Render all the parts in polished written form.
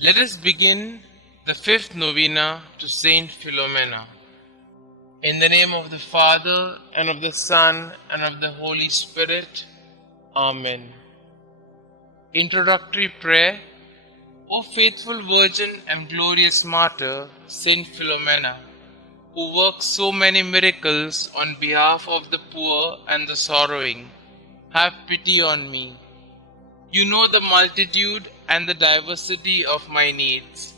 Let us begin the fifth novena to St Philomena. In the name of the Father, and of the Son, and of the Holy Spirit. Amen. Introductory Prayer. O faithful Virgin and glorious Martyr, St Philomena, who works so many miracles on behalf of the poor and the sorrowing, have pity on me. You know the multitude and the diversity of my needs.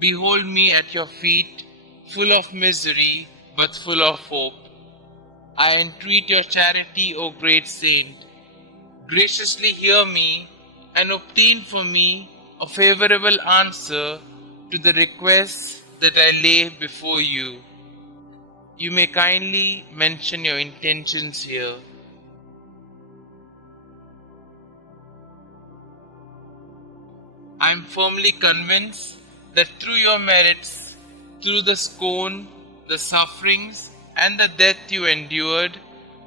Behold me at your feet, full of misery, but full of hope. I entreat your charity, O great saint. Graciously hear me and obtain for me a favorable answer to the requests that I lay before you. You may kindly mention your intentions here. I am firmly convinced that through your merits, through the scorn, the sufferings, and the death you endured,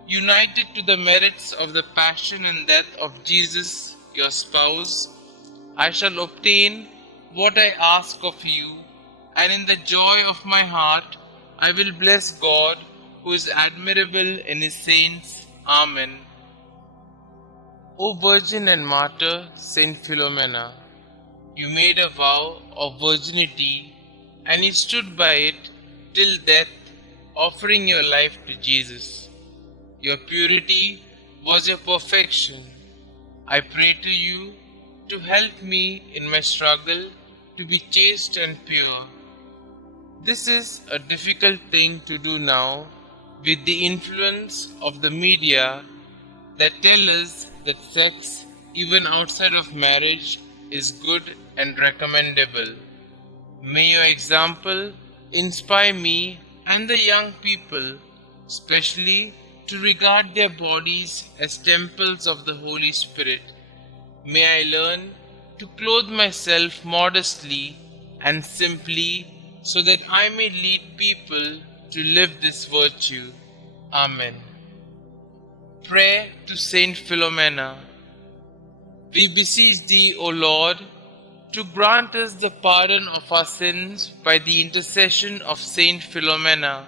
united to the merits of the passion and death of Jesus, your spouse, I shall obtain what I ask of you, and in the joy of my heart I will bless God, who is admirable in his saints. Amen. O Virgin and Martyr, St Philomena, you made a vow of virginity, and you stood by it till death, offering your life to Jesus. Your purity was your perfection. I pray to you to help me in my struggle to be chaste and pure. This is a difficult thing to do now with the influence of the media that tell us that sex, even outside of marriage, is good and recommendable. May your example inspire me and the young people, especially to regard their bodies as temples of the Holy Spirit. May I learn to clothe myself modestly and simply, so that I may lead people to live this virtue. Amen. Prayer to Saint Philomena. We beseech thee, O Lord, to grant us the pardon of our sins by the intercession of Saint Philomena,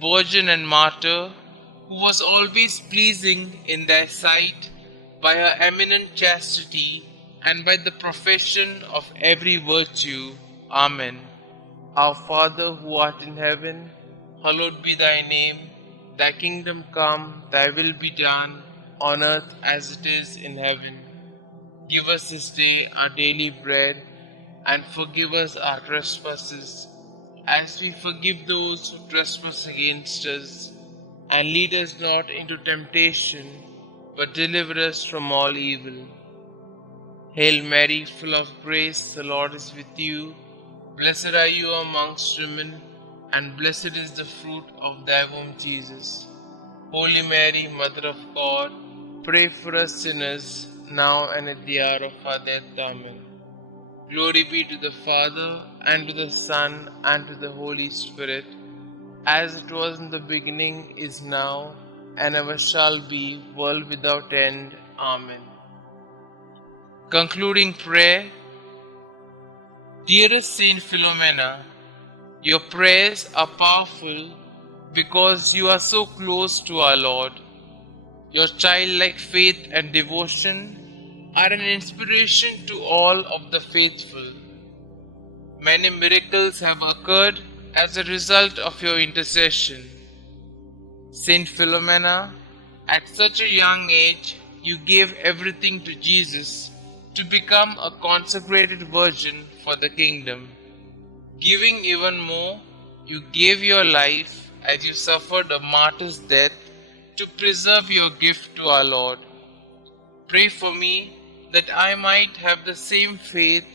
Virgin and Martyr, who was always pleasing in thy sight by her eminent chastity and by the profession of every virtue. Amen. Our Father, who art in heaven, hallowed be thy name. Thy kingdom come, thy will be done, on earth as it is in heaven. Give us this day our daily bread, and forgive us our trespasses, as we forgive those who trespass against us. And lead us not into temptation, but deliver us from all evil. Hail Mary, full of grace, the Lord is with you. Blessed are you amongst women, and blessed is the fruit of thy womb, Jesus. Holy Mary, Mother of God, pray for us sinners, now and at the hour of our death. Amen. Glory be to the Father, and to the Son, and to the Holy Spirit, as it was in the beginning, is now, and ever shall be, world without end. Amen. Concluding prayer. Dearest Saint Philomena, your prayers are powerful because you are so close to our Lord. Your childlike faith and devotion are an inspiration to all of the faithful. Many miracles have occurred as a result of your intercession. Saint Philomena, at such a young age, you gave everything to Jesus to become a consecrated virgin for the kingdom. Giving even more, you gave your life as you suffered a martyr's death to preserve your gift to our Lord. Pray for me that I might have the same faith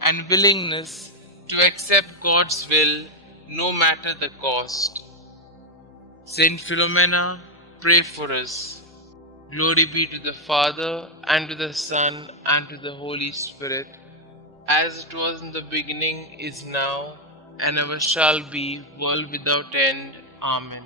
and willingness to accept God's will no matter the cost. Saint Philomena, pray for us. Glory be to the Father, and to the Son, and to the Holy Spirit, as it was in the beginning, is now, and ever shall be, world without end. Amen.